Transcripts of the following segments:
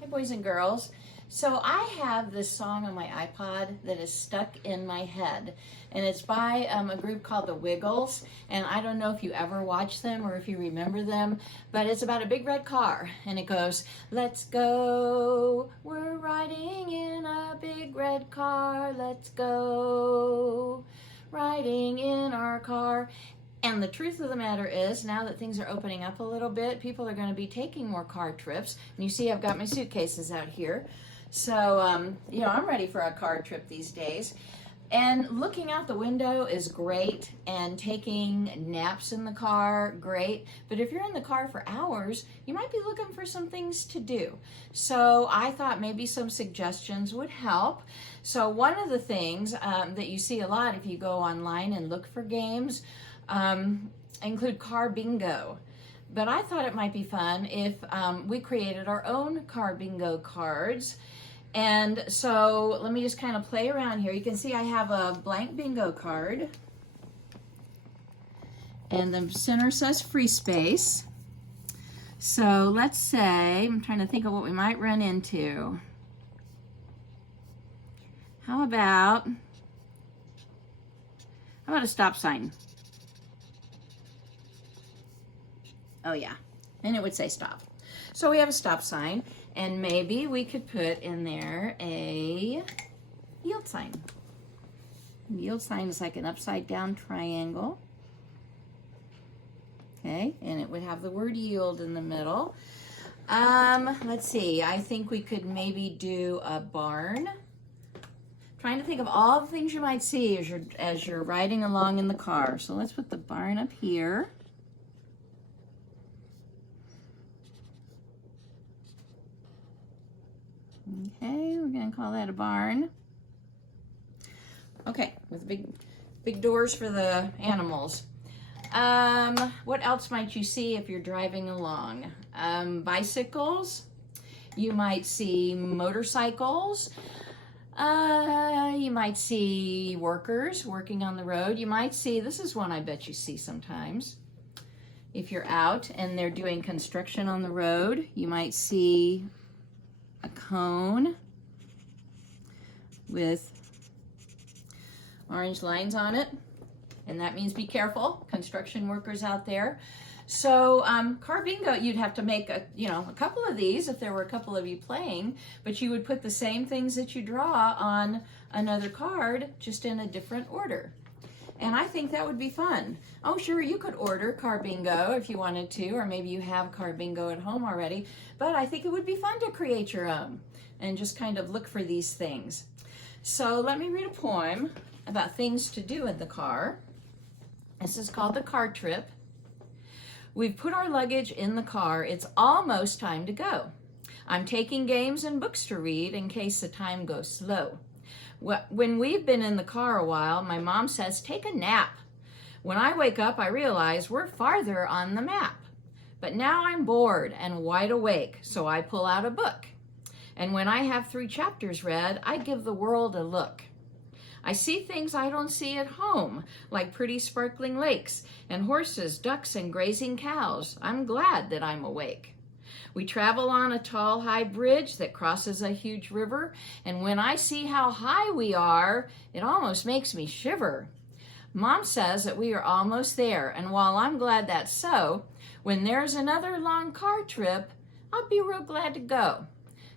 Hi, boys and girls. So I have this song on my iPod that is stuck in my head, and it's by a group called The Wiggles, and I don't know if you ever watched them or if you remember them, but it's about a big red car, and it goes, "Let's go, we're riding in a big red car, let's go, riding in our car." And the truth of the matter is, now that things are opening up a little bit, people are going to be taking more car trips. And you see I've got my suitcases out here. So, I'm ready for a car trip these days. And looking out the window is great, and taking naps in the car, great. But if you're in the car for hours, you might be looking for some things to do. So I thought maybe some suggestions would help. So one of the things that you see a lot if you go online and look for games include car bingo. But I thought it might be fun if we created our own car bingo cards. And so let me just kind of play around here. You can see I have a blank bingo card. And the center says free space. So let's say, I'm trying to think of what we might run into. How about a stop sign? Oh yeah, and it would say stop. So we have a stop sign, and maybe we could put in there a yield sign. Yield sign is like an upside down triangle. Okay, and it would have the word yield in the middle. Let's see, I think we could maybe do a barn. Trying to think of all the things you might see as you're riding along in the car. So let's put the barn up here. Okay, we're gonna call that a barn. Okay, with big doors for the animals. What else might you see if you're driving along? Bicycles. You might see motorcycles. You might see workers working on the road. You might see, this is one I bet you see sometimes. If you're out and they're doing construction on the road, you might see a cone with orange lines on it, and that means be careful, construction workers out there. So car bingo, you'd have to make a couple of these if there were a couple of you playing, but you would put the same things that you draw on another card, just in a different order. And I think that would be fun. Oh, sure, you could order car bingo if you wanted to, or maybe you have car bingo at home already, but I think it would be fun to create your own and just kind of look for these things. So let me read a poem about things to do in the car. This is called The Car Trip. We've put our luggage in the car. It's almost time to go. I'm taking games and books to read in case the time goes slow. When we've been in the car a while, my mom says, take a nap. When I wake up, I realize we're farther on the map. But now I'm bored and wide awake, so I pull out a book. And when I have 3 chapters read, I give the world a look. I see things I don't see at home, like pretty sparkling lakes and horses, ducks, and grazing cows. I'm glad that I'm awake. We travel on a tall, high bridge that crosses a huge river, and when I see how high we are, it almost makes me shiver. Mom says that we are almost there, and while I'm glad that's so, when there's another long car trip, I'll be real glad to go,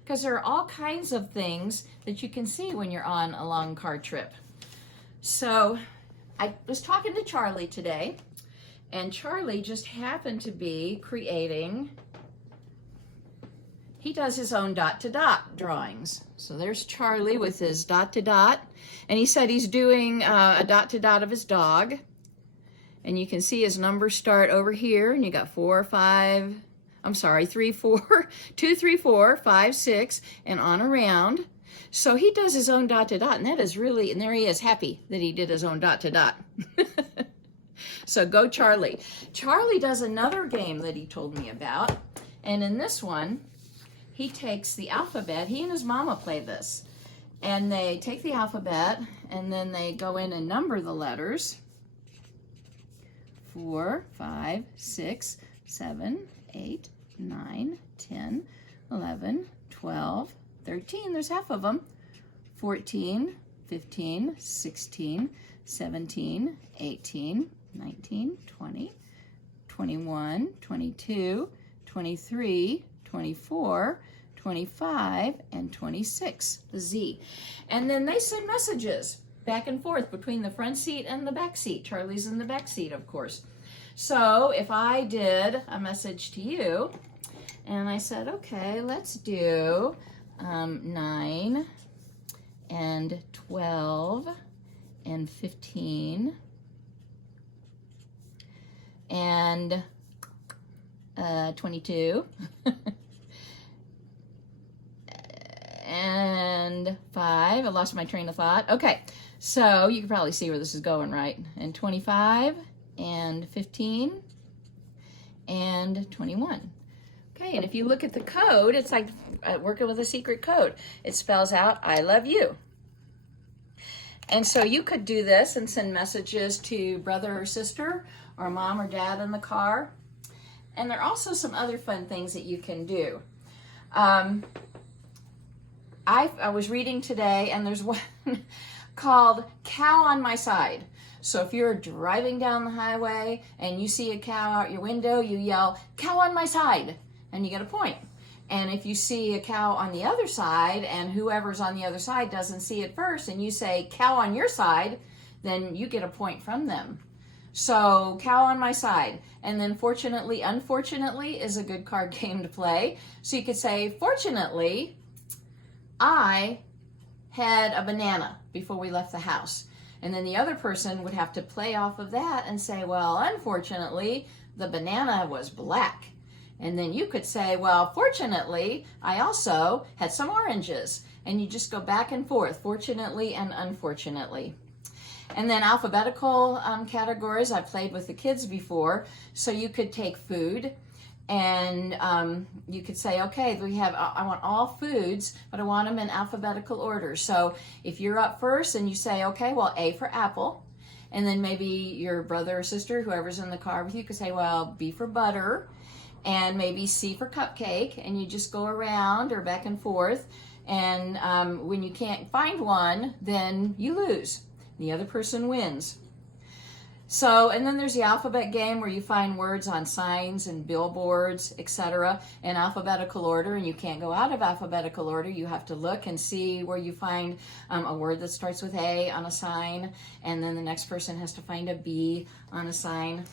because there are all kinds of things that you can see when you're on a long car trip. So I was talking to Charlie today, and Charlie just happened to be creating, he does his own dot-to-dot drawings. So there's Charlie with his dot-to-dot, and he said he's doing a dot-to-dot of his dog. And you can see his numbers start over here, and you got 4, 5, I'm sorry, 3, 4, 2, 3, 4, 5, 6, and on around. So he does his own dot-to-dot, and that is really, and there he is, happy that he did his own dot-to-dot. So go Charlie. Charlie does another game that he told me about, and in this one, he takes the alphabet. He and his mama play this. And they take the alphabet, and then they go in and number the letters. 4, 5, 6, 7, 8, 9, 10, 11, 12, 13, there's half of them, 14, 15, 16, 17, 18, 19, 20, 21, 22, 23, 24, 25, and 26, the Z. And then they send messages back and forth between the front seat and the back seat. Charlie's in the back seat, of course. So if I did a message to you, and I said, okay, let's do 9 and 12 and 15 and 22 and 5. I lost my train of thought. Okay, so you can probably see where this is going, right? And 25 and 15 and 21. Okay, and if you look at the code, it's like working with a secret code. It spells out, I love you. And so you could do this and send messages to brother or sister or mom or dad in the car. And there are also some other fun things that you can do. I was reading today, and there's one called Cow on My Side. So if you're driving down the highway and you see a cow out your window, you yell, cow on my side, and you get a point. And if you see a cow on the other side and whoever's on the other side doesn't see it first and you say cow on your side, then you get a point from them. So cow on my side. And then fortunately, unfortunately is a good card game to play. So you could say, fortunately, I had a banana before we left the house. And then the other person would have to play off of that and say, well, unfortunately, the banana was black. And then you could say, well, fortunately, I also had some oranges. And you just go back and forth, fortunately and unfortunately. And then alphabetical categories, I've played with the kids before. So you could take food and you could say, okay, I want all foods, but I want them in alphabetical order. So if you're up first and you say, okay, well, A for apple. And then maybe your brother or sister, whoever's in the car with you, could say, well, B for butter. And maybe C for cupcake, and you just go around or back and forth, and when you can't find one, then you lose. The other person wins. So, and then there's the alphabet game where you find words on signs and billboards, etc., in alphabetical order, and you can't go out of alphabetical order. You have to look and see where you find a word that starts with A on a sign, and then the next person has to find a B on a sign.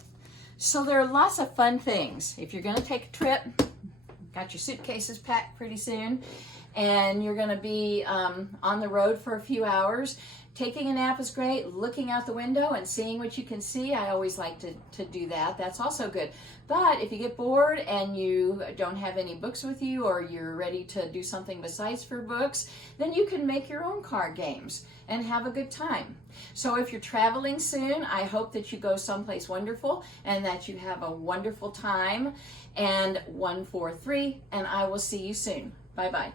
So there are lots of fun things. If you're going to take a trip, got your suitcases packed pretty soon, and you're going to be on the road for a few hours, taking a nap is great. Looking out the window and seeing what you can see, I always like to do that. That's also good. But if you get bored and you don't have any books with you, or you're ready to do something besides for books, then you can make your own card games and have a good time. So if you're traveling soon, I hope that you go someplace wonderful and that you have a wonderful time. And 1, 4, 3, and I will see you soon. Bye-bye.